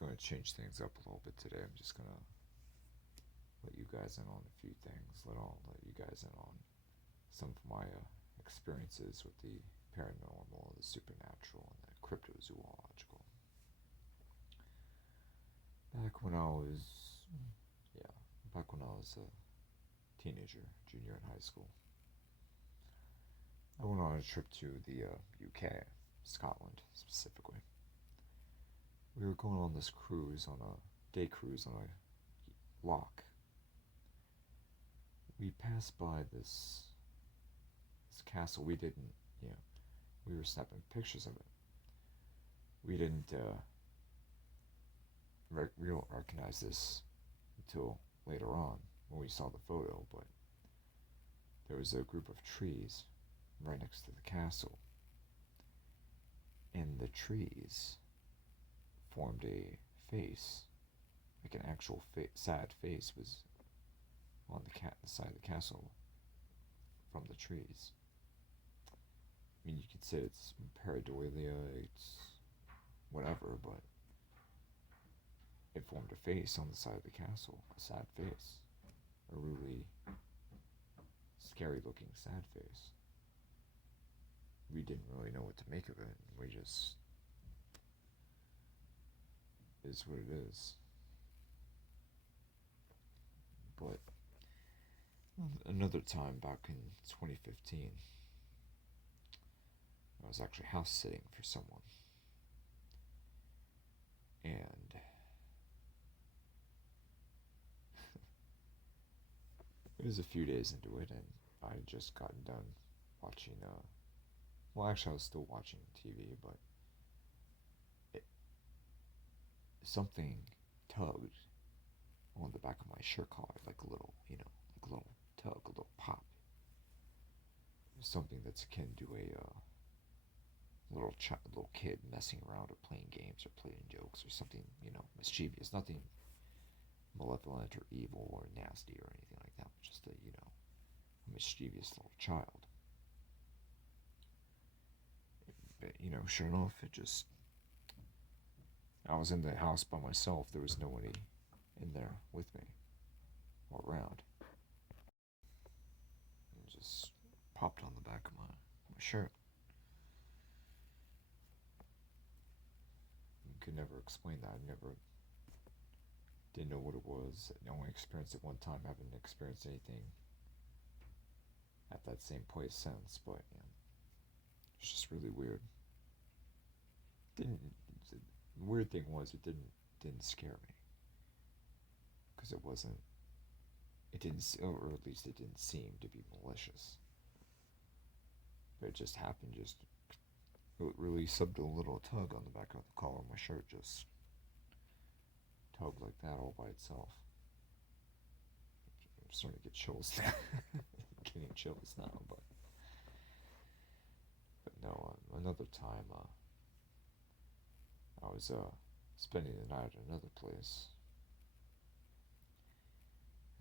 going to change things up a little bit today. I'm just going to let you guys in on a few things. Let you guys in on some of my experiences with the paranormal, the supernatural, and the cryptozoological. Back when I was, yeah, back when I was a teenager, junior in high school, I went on a trip to the UK, Scotland specifically. We were going on this cruise, on a day cruise on a loch. We passed by this castle. We didn't, we were snapping pictures of it. We didn't we don't recognize this until later on when we saw the photo, but there was a group of trees right next to the castle, and the trees formed a face, like an actual sad face was on the side of the castle from the trees. I mean, you could say it's pareidolia, it's whatever, but it formed a face on the side of the castle, a sad face, a really scary looking sad face. We didn't really know what to make of it. We just, is what it is. But another time back in 2015, I was actually house sitting for someone, and it was a few days into it, and I had just gotten done watching, well, actually I was still watching TV, but something tugged on the back of my shirt collar, like a little, like a little tug, a little pop. Something that's akin to a little kid messing around or playing games or playing jokes or something, mischievous. Nothing malevolent or evil or nasty or anything like that. Just a mischievous little child. But, sure enough, I was in the house by myself. There was nobody in there with me or around. It just popped on the back of my shirt. Could never explain that. Didn't know what it was. I only experienced it one time. Haven't experienced anything at that same place since. But it's just really weird. The weird thing was it didn't scare me, because it didn't, or at least it didn't seem to be malicious. But it just happened. It really subbed a little tug on the back of the collar of my shirt, just tugged like that all by itself. I'm starting to get chills now. Getting chills now, but no. Another time, I was spending the night at another place,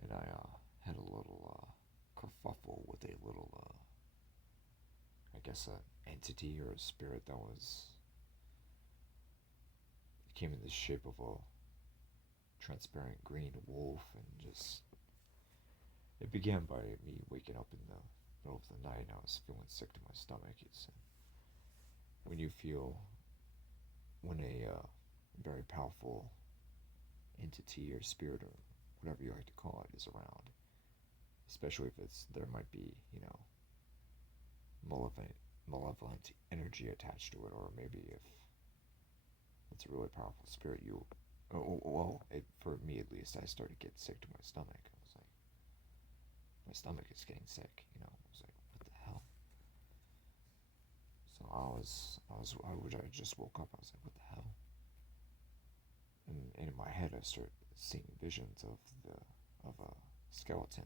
and I had a little kerfuffle with a little, I guess, an entity or a spirit that came in the shape of a transparent green wolf, and just, it began by me waking up in the middle of the night, and I was feeling sick to my stomach. It's when a very powerful entity or spirit or whatever you like to call it is around, especially if there might be, malevolent energy attached to it, or maybe if it's a really powerful spirit, for me at least, I started to get sick to my stomach. I was like, my stomach is getting sick, I was like, what the hell? So I just woke up, I was like, what the hell? And in my head, I started seeing visions of a skeleton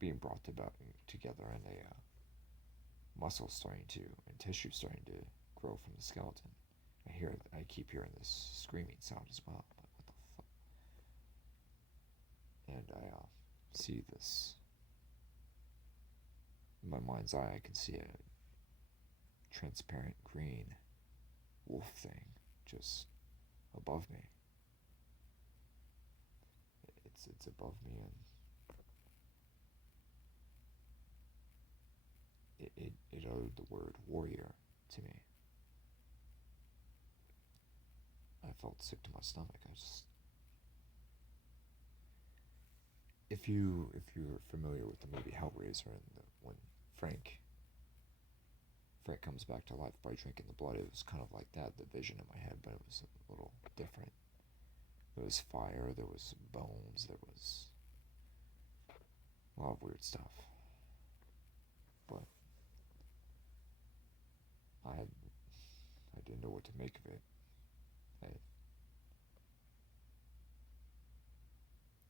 being brought together, and a muscle and tissue starting to grow from the skeleton. I keep hearing this screaming sound as well. I'm like, what the fuck? And I see this in my mind's eye. I can see a transparent green wolf thing just above me. It's above me, and it uttered the word warrior to me. I felt sick to my stomach. If you're familiar with the movie Hellraiser, and when Frank comes back to life by drinking the blood, it was kind of like that, the vision in my head, but it was a little different. There was fire, there was bones, there was a lot of weird stuff. But I had I didn't know what to make of it. I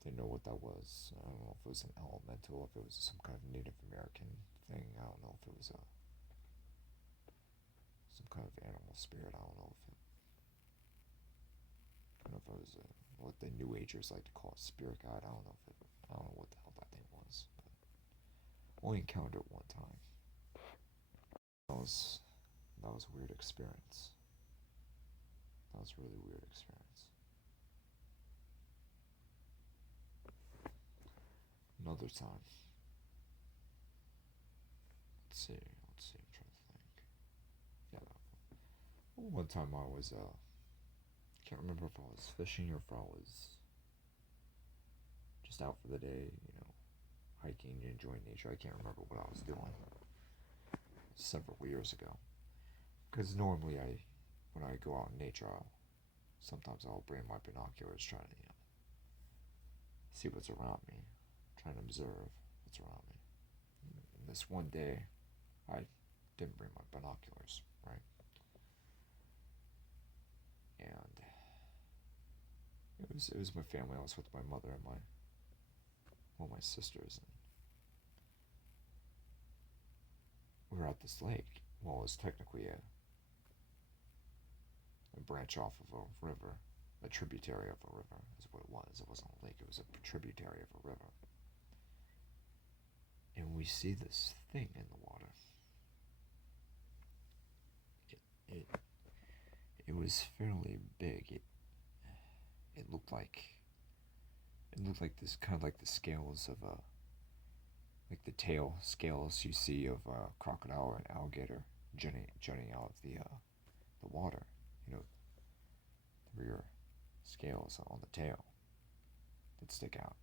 didn't know what that was. I don't know if it was an elemental, if it was some kind of Native American thing. I don't know if it was some kind of animal spirit. I don't know if it was what the New Agers like to call a spirit guide. I don't know what the hell that thing was. But only encountered it one time. That was a weird experience. That was a really weird experience. Another time. Let's see. I'm trying to think. Yeah. One time I was can't remember if I was fishing or if I was just out for the day, hiking, enjoying nature. I can't remember what I was doing. Several years ago. Because normally when I go out in nature, sometimes I'll bring my binoculars, trying to see what's around me, trying to observe what's around me. And this one day, I didn't bring my binoculars, right? And it was my family. I was with my mother and my sisters, and we were at this lake. Well, it was technically a branch off of a river, a tributary of a river is what it was. It wasn't a lake, it was a tributary of a river. And we see this thing in the water. It was fairly big. It looked like this, kind of like the scales of like the tail scales you see of a crocodile or an alligator jutting out of the water. The rear scales on the tail that stick out.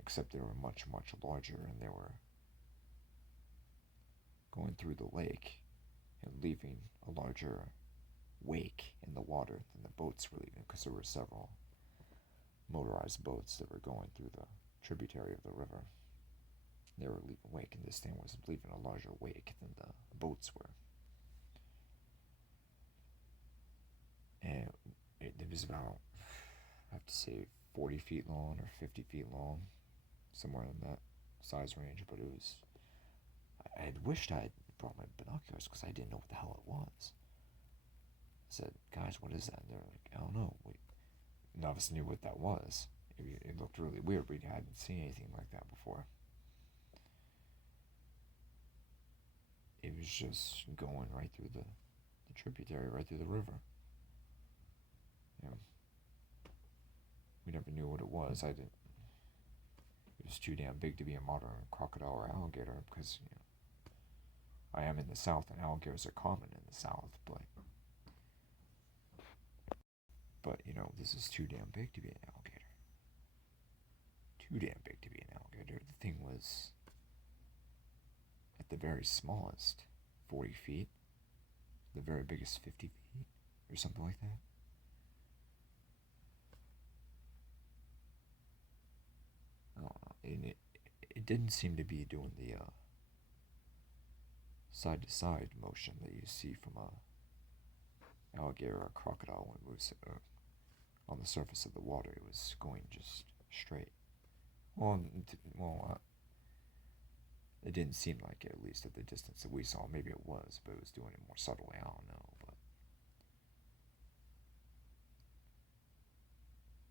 Except they were much, much larger, and they were going through the lake and leaving a larger wake in the water than the boats were leaving, because there were several motorized boats that were going through the tributary of the river. They were leaving a wake, and this thing was leaving a larger wake than the boats were. And it was about, I have to say, 40 feet long or 50 feet long, somewhere in that size range. But I had wished I had brought my binoculars, because I didn't know what the hell it was. I said, guys, what is that? And they were like, I don't know. None of us knew what that was. It looked really weird. We hadn't seen anything like that before. It was just going right through the tributary, right through the river. We never knew what it was. It was too damn big to be a modern crocodile or alligator, because I am in the South, and alligators are common in the South, but this is too damn big to be an alligator. Too damn big to be an alligator. The thing was, at the very smallest, 40 feet. The very biggest, 50 feet, or something like that. I don't know. And it didn't seem to be doing the side-to-side motion that you see from a alligator or a crocodile when it moves on the surface of the water. It was going just straight. It didn't seem like it, at least at the distance that we saw. Maybe it was, but it was doing it more subtly. I don't know, but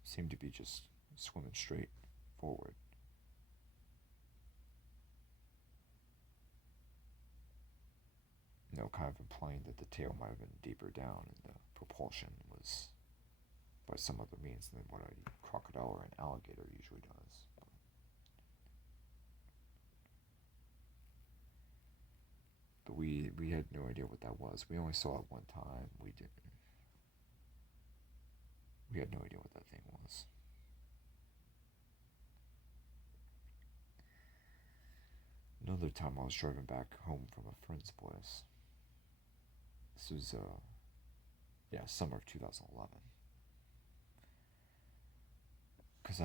it seemed to be just swimming straight forward. Kind of implying that the tail might have been deeper down, and the propulsion was by some other means than what a crocodile or an alligator usually does. But we had no idea what that was. We only saw it one time. We had no idea what that thing was. Another time I was driving back home from a friend's place. This was summer of 2011. Because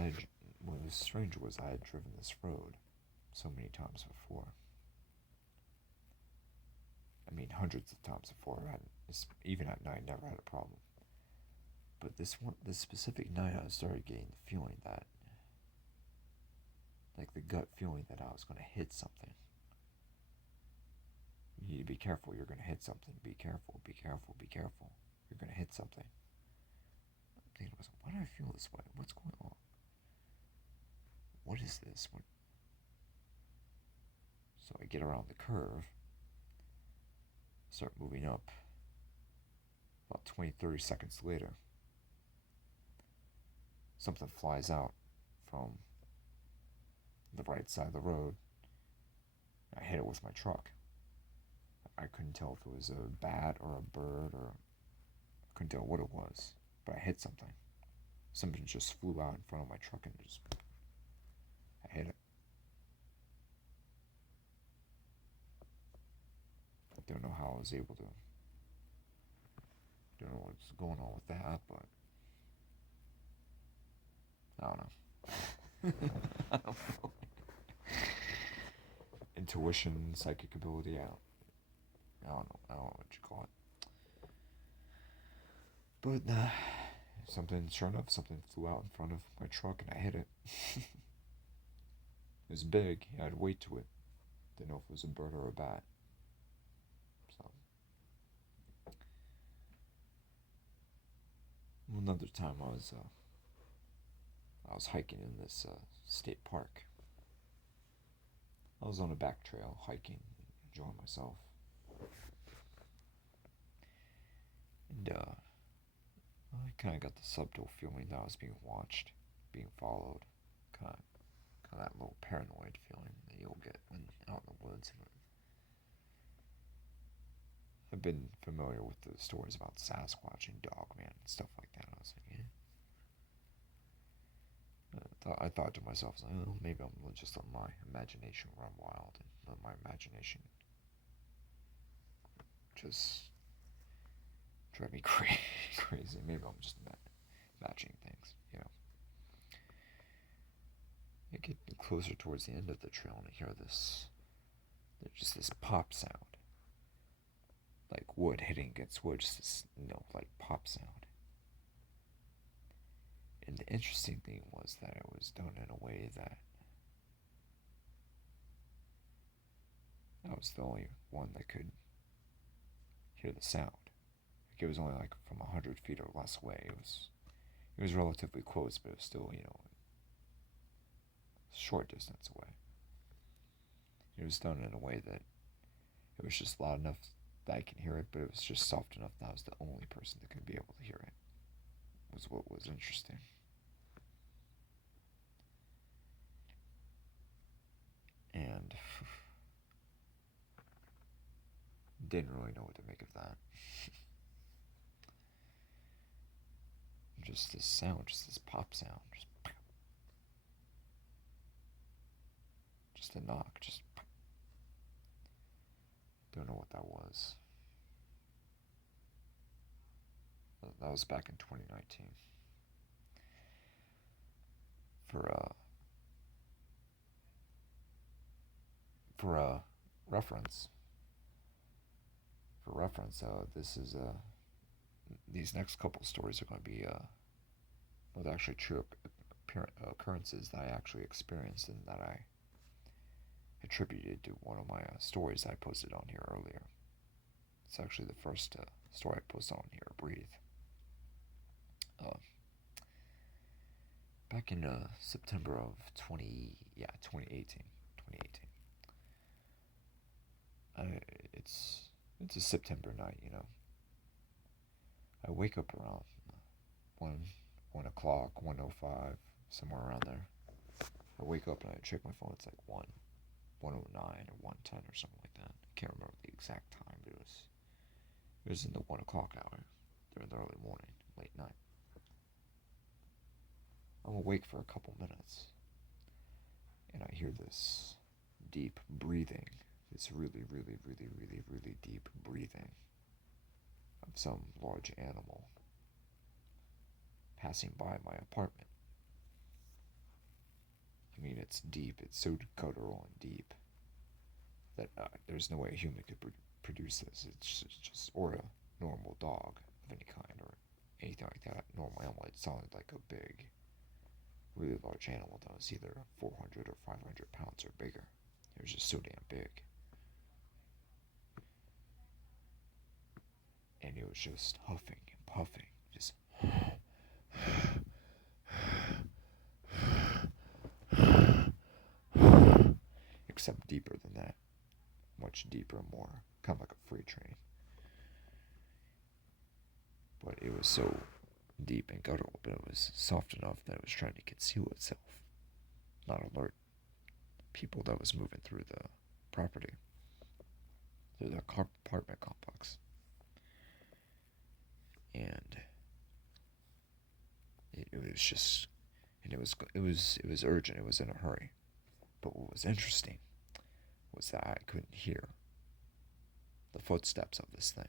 what was strange was I had driven this road so many times before. I mean, hundreds of times before. Even at night, never had a problem. But this specific night, I started getting the feeling that, like the gut feeling that I was going to hit something. You need to be careful. You're going to hit something. Be careful. Be careful. Be careful. You're going to hit something. I'm thinking to myself, why do I feel this way? What's going on? What is this? So I get around the curve, start moving up. About 20-30 seconds later, something flies out from the right side of the road. I hit it with my truck. I couldn't tell if it was a bat or a bird, or I couldn't tell what it was, but I hit something. Something just flew out in front of my truck and I hit it. I don't know how I was able to. Don't know what's going on with that, but I don't know. I don't know. Intuition, psychic ability, I don't know what you call it. But sure enough, something flew out in front of my truck and I hit it. It was big. I had weight to it. Didn't know if it was a bird or a bat. So another time I was hiking in this state park. I was on a back trail hiking, enjoying myself. And I kind of got the subtle feeling that I was being watched, being followed. Kind of that little paranoid feeling that you'll get when out in the woods. I've been familiar with the stories about Sasquatch and Dogman and stuff like that. I was like, I thought to myself, oh, maybe I'm just let my imagination run wild and let my imagination just drive me crazy. Maybe I'm just imagining things, I get closer towards the end of the trail and I hear there's just this pop sound. Like wood hitting against wood, just this, like pop sound. And the interesting thing was that it was done in a way that I was the only one that could hear the sound. Like it was only like from 100 feet or less away. It was relatively close, but it was still, a short distance away. It was done in a way that it was just loud enough that I can hear it, but it was just soft enough that I was the only person that could be able to hear it. Was what was interesting. And didn't really know what to make of that. Just this sound, just this pop sound, just a knock, just don't know what that was. That was back in 2019. For reference, this is these next couple stories are going to be actually true occurrences that I actually experienced and that I attributed to one of my stories I posted on here earlier. It's actually the first story I posted on here, Breathe. Back in September of 2018. It's a September night, I wake up around 1 o'clock, 1:05, somewhere around there. I wake up and I check my phone. It's like 1:09 or 1:10 or something like that. I can't remember the exact time, but it was in the 1 o'clock hour during the early morning, late night. I'm awake for a couple minutes, and I hear this deep breathing. This really, really, really, really, really deep breathing of some large animal passing by my apartment. I mean, it's deep. It's so guttural and deep that there's no way a human could produce this. It's just, or a normal dog of any kind, or anything like that. Normal animal. It sounded like a big, really large animal that was either 400 or 500 pounds or bigger. It was just so damn big. And it was just huffing and puffing, just except deeper than that, much deeper, more kind of like a freight train. But it was so deep and guttural, but it was soft enough that it was trying to conceal itself, not alert people that was moving through the property, through the apartment complex. And it was just, and it was urgent. It was in a hurry. But what was interesting was that I couldn't hear the footsteps of this thing.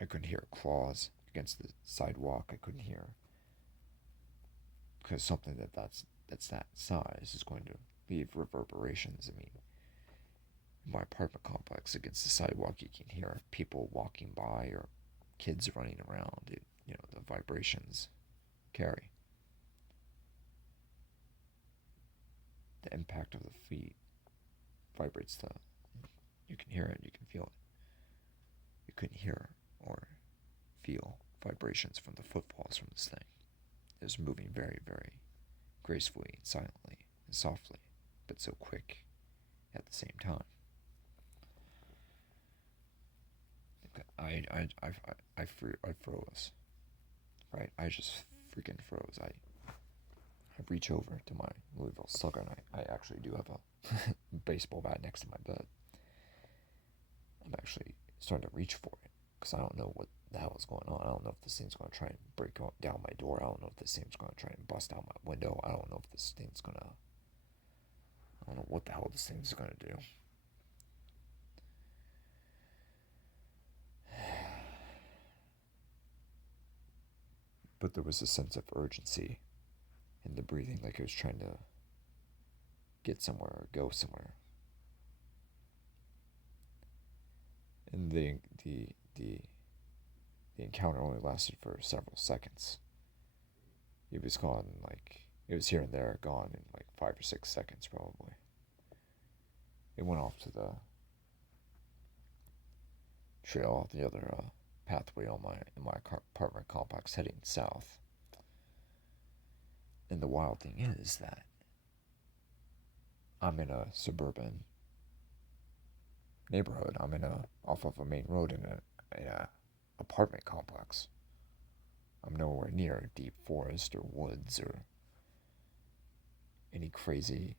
I couldn't hear claws against the sidewalk. I couldn't hear, because something that's that size is going to leave reverberations. I mean, in my apartment complex, against the sidewalk, you can hear people walking by or kids running around. The vibrations carry. The impact of the feet vibrates you can hear it, you can feel it. You couldn't hear or feel vibrations from the footfalls from this thing. It was moving very, very gracefully and silently and softly, but so quick at the same time. I froze. Right? I just freaking froze. I reach over to my Louisville Slugger, and I actually do have a baseball bat next to my bed. I'm actually starting to reach for it, because I don't know what the hell is going on. I don't know if this thing's going to try and break down my door. I don't know if this thing's going to try and bust out my window. I don't know if this thing's going to... I don't know what the hell this thing's going to do. But there was a sense of urgency in the breathing, like it was trying to get somewhere or go somewhere. And the encounter only lasted for several seconds. It was gone, it was here and there, gone in 5 or 6 seconds probably. It went off to the trail, the other pathway in my apartment complex, heading south. And the wild thing is that I'm in a suburban neighborhood. I'm off of a main road in a apartment complex. I'm nowhere near deep forest or woods or any crazy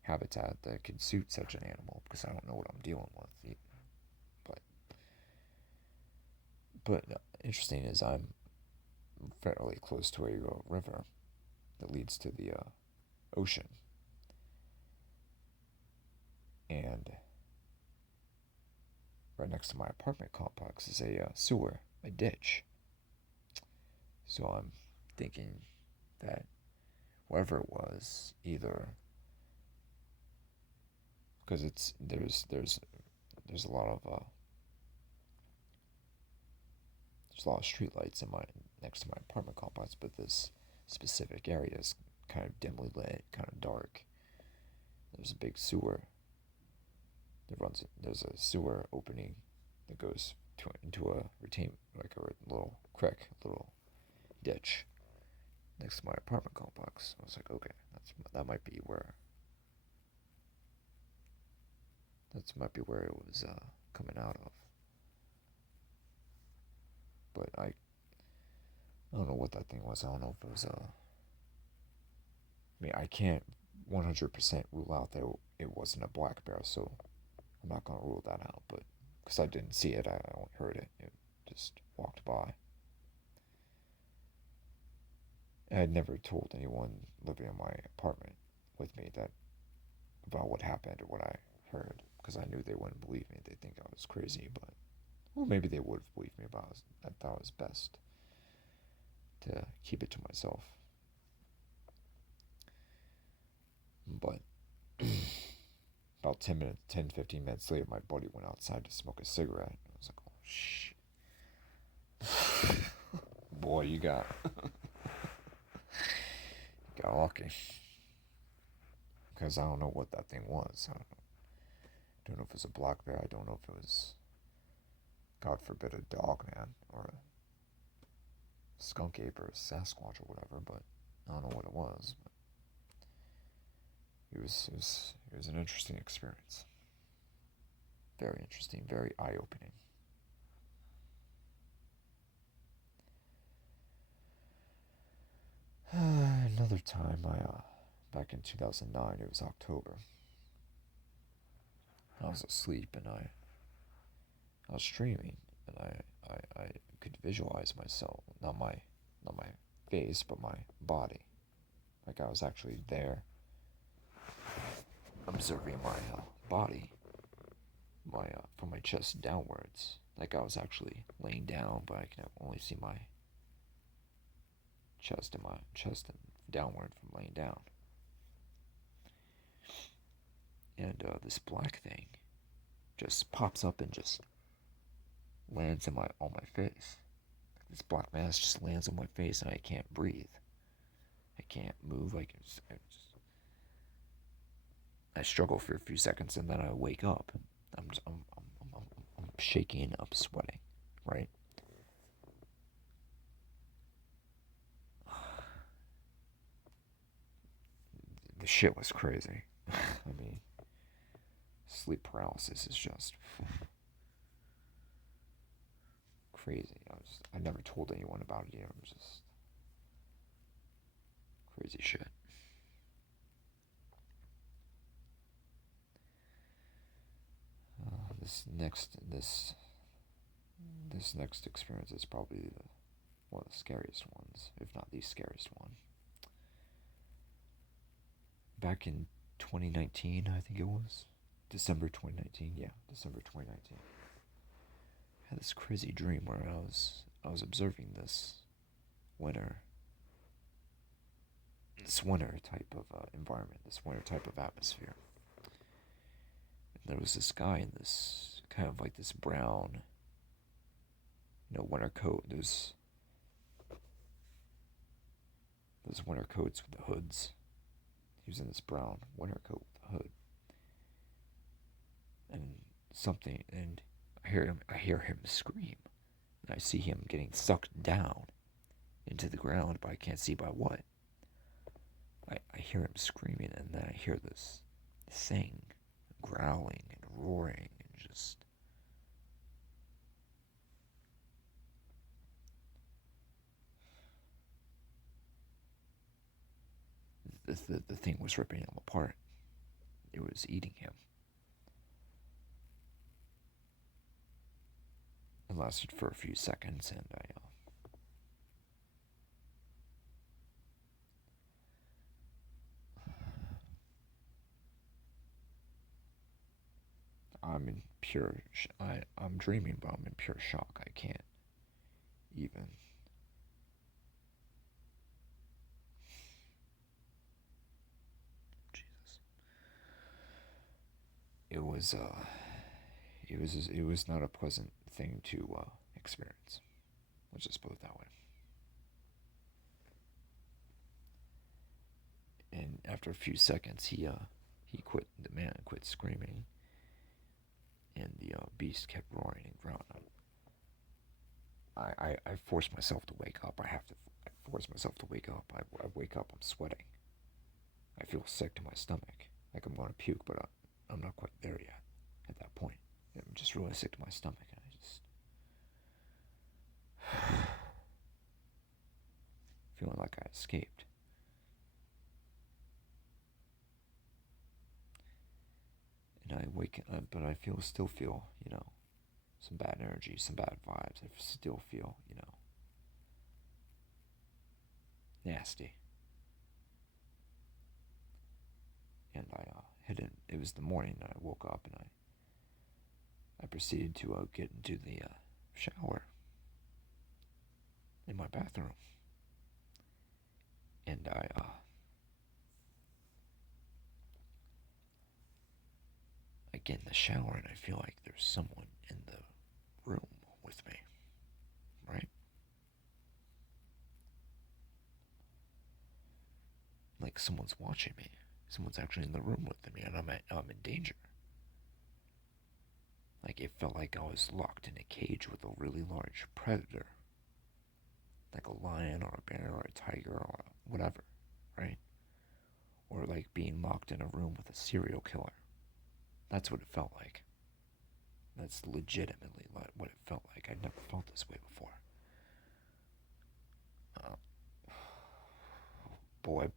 habitat that could suit such an animal, because I don't know what I'm dealing with. But interesting is I'm fairly close to a river that leads to the ocean. And right next to my apartment complex is a sewer, a ditch. So I'm thinking that whatever it was, either because there's a lot of streetlights next to my apartment complex, but this specific area is kind of dimly lit, kind of dark. There's a big sewer there's a sewer opening that goes into a a little creek, a little ditch next to my apartment complex. I was like, okay, that might be where it was coming out of. But I don't know what that thing was. I don't know if it was I mean, I can't 100% rule out that it wasn't a black bear, so I'm not gonna rule that out. But because I didn't see it, I only heard it. It just walked by. I had never told anyone living in my apartment with me that about what happened or what I heard because I knew they wouldn't believe me. They'd think I was crazy, but or maybe they would have believed me, but I thought it was best to keep it to myself. But about 10 minutes, 10, 15 minutes later, my buddy went outside to smoke a cigarette. I was like, oh, shit. Boy, you got lucky. Because I don't know what that thing was. I don't know if it was a black bear. I don't know if it was, God forbid, a dog man or a skunk ape or a Sasquatch or whatever. But I don't know what it was. But it was an interesting experience. Very interesting, very eye-opening. Another time, back in 2009, it was October. I was asleep and I was dreaming, and I could visualize myself, not my face, but my body, like I was actually there, observing my body, from my chest downwards, like I was actually laying down, but I can only see my chest and downward from laying down. And this black thing just pops up and just lands on my face. This black mass just lands on my face, and I can't breathe. I can't move. I struggle for a few seconds, and then I wake up. I'm shaking up, sweating, right? The shit was crazy. I mean, sleep paralysis is just crazy. I never told anyone about it. It was just crazy shit. This next experience is probably one of the scariest ones, if not the scariest one. Back in 2019, I think it was December 2019. Yeah, December 2019. I had this crazy dream where I was observing this winter type of environment, this winter type of atmosphere. And there was this guy in this kind of like this brown, winter coat. There's those winter coats with the hoods. He was in this brown winter coat with a hood, and I hear him scream, and I see him getting sucked down into the ground, but I can't see by what. I hear him screaming, and then I hear this thing growling and roaring and just the thing was ripping him apart. It was eating him. It lasted for a few seconds, and I'm in pure. I'm dreaming, but I'm in pure shock. I can't even. Jesus. It was not a pleasant thing to experience. Let's just put it that way. And after a few seconds, he quit. The man quit screaming, and the beast kept roaring and growling. I forced myself to wake up. I force myself to wake up. I wake up. I'm sweating. I feel sick to my stomach, like I'm going to puke, but I'm not quite there yet. At that point, I'm just really sick to my stomach, and like I escaped. And I wake up, but I still feel, some bad energy, some bad vibes. I still feel, nasty. And I it was the morning, and I woke up, and I proceeded to get into the shower in my bathroom. And I get in the shower, and I feel like there's someone in the room with me, right? Like someone's watching me. Someone's actually in the room with me, and I'm in danger. Like it felt like I was locked in a cage with a really large predator, like a lion or a bear or a tiger or whatever, right? Or like being locked in a room with a serial killer. That's what it felt like. That's legitimately what it felt like. I'd never felt this way before. Boy,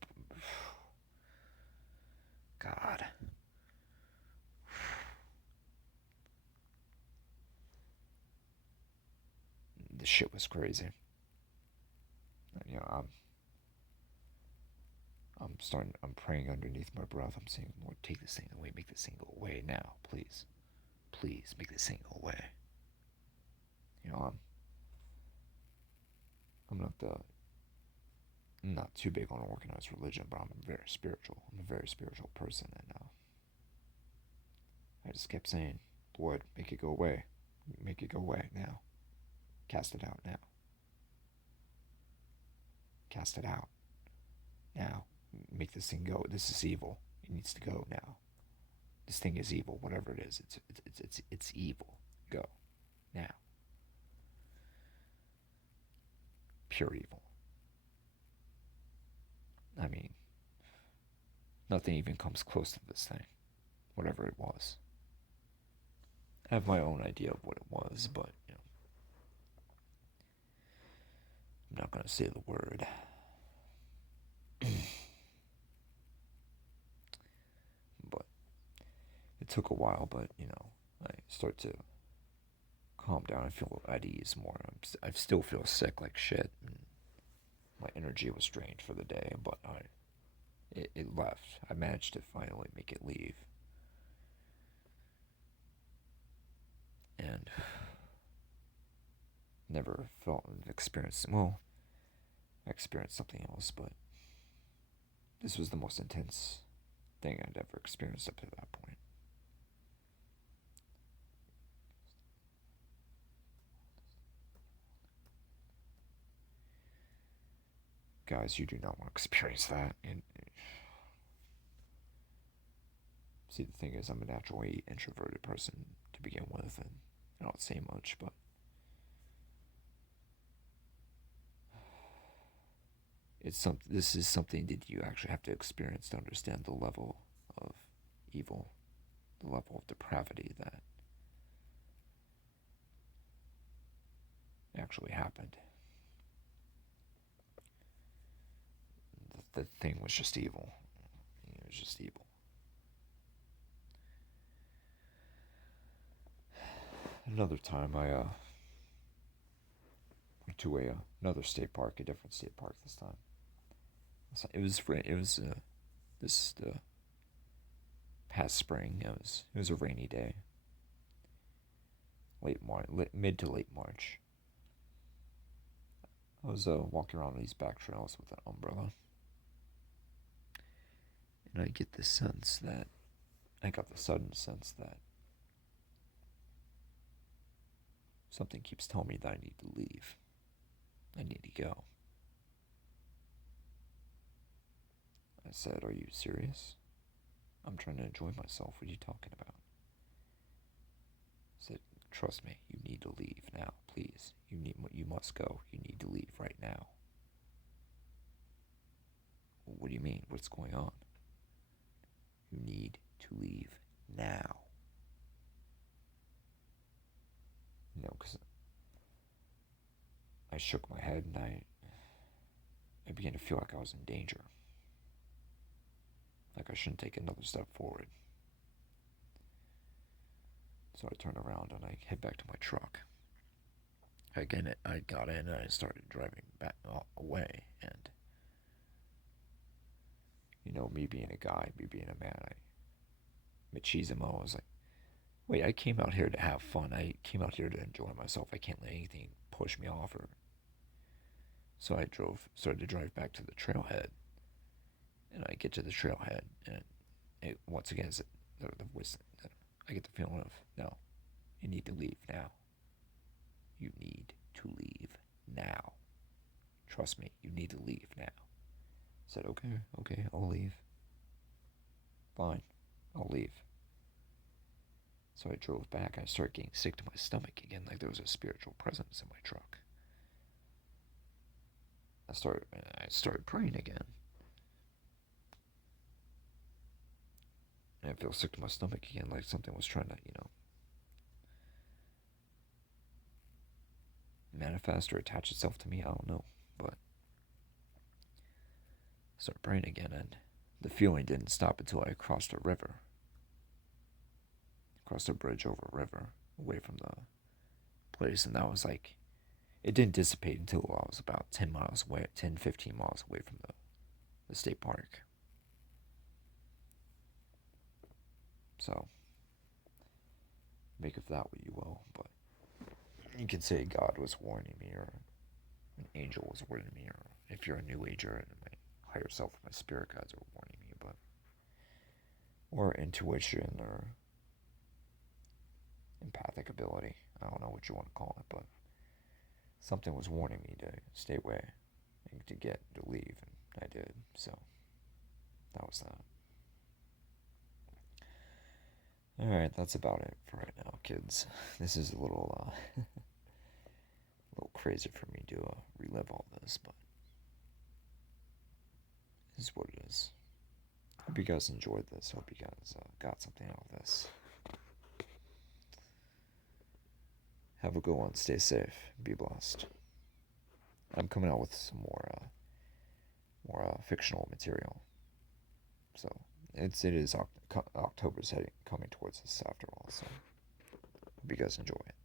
God. The shit was crazy. I'm praying underneath my breath. I'm saying, Lord, take this thing away, make this thing go away now, please. Please, make this thing go away. I'm not too big on organized religion, but I'm very spiritual. I'm a very spiritual person, and I just kept saying, Lord, make it go away. Make it go away now. Cast it out now. Cast it out now. Make this thing go. This is evil. It needs to go now. This thing is evil. Whatever it is, it's evil. Go now. Pure evil. I mean, nothing even comes close to this thing. Whatever it was. I have my own idea of what it was, but I'm not gonna say the word. But it took a while, but I start to calm down. I feel at ease more. I still feel sick like shit. And my energy was drained for the day, but it left. I managed to finally make it leave. And never felt an experience. Well, I experienced something else, but this was the most intense thing I'd ever experienced up to that point. Guys, you do not want to experience that. And see, the thing is, I'm a naturally introverted person to begin with, and I don't say much, but this is something that you actually have to experience to understand the level of evil, the level of depravity that actually happened. The thing was just evil. It was just evil. Another time, I went to another state park, a different state park this time. It was this past spring. It was a rainy day, mid to late March. I was walking around these back trails with an umbrella, and I got the sudden sense that something keeps telling me that I need to leave. I need to go. I said, "Are you serious? I'm trying to enjoy myself. What are you talking about?" I said, "Trust me, you need to leave now, please. You must go. You need to leave right now." "What do you mean? What's going on?" "You need to leave now." Because I shook my head, and I began to feel like I was in danger. Like I shouldn't take another step forward. So I turned around and I head back to my truck. Again, I got in and I started driving back away. And, me being a guy, me being a man, machismo, I was like, wait, I came out here to have fun. I came out here to enjoy myself. I can't let anything push me off. So I started to drive back to the trailhead. And I get to the trailhead, and once again, it's the voice. I get the feeling of, no, you need to leave now. You need to leave now. Trust me, you need to leave now. I said, okay, I'll leave. Fine, I'll leave. So I drove back. I started getting sick to my stomach again, like there was a spiritual presence in my truck. I started praying again. And I feel sick to my stomach again, like something was trying to, manifest or attach itself to me. I don't know. But I started praying again, and the feeling didn't stop until I crossed a river. Crossed a bridge over a river, away from the place, and that was like, it didn't dissipate until I was about 10 miles away, 10, 15 miles away from the state park. So, make of that what you will, but you can say God was warning me, or an angel was warning me, or if you're a new ager and my higher self, my spirit guides are warning me, or intuition, or empathic ability. I don't know what you want to call it, but something was warning me to stay away and to leave, and I did. So that was that. Alright, that's about it for right now, kids. This is a little crazy for me to relive all this, but this is what it is. Hope you guys enjoyed this. Hope you guys got something out of this. Have a good one. Stay safe. Be blessed. I'm coming out with some more fictional material. So it is October's coming towards us after all. So hope you guys enjoy it.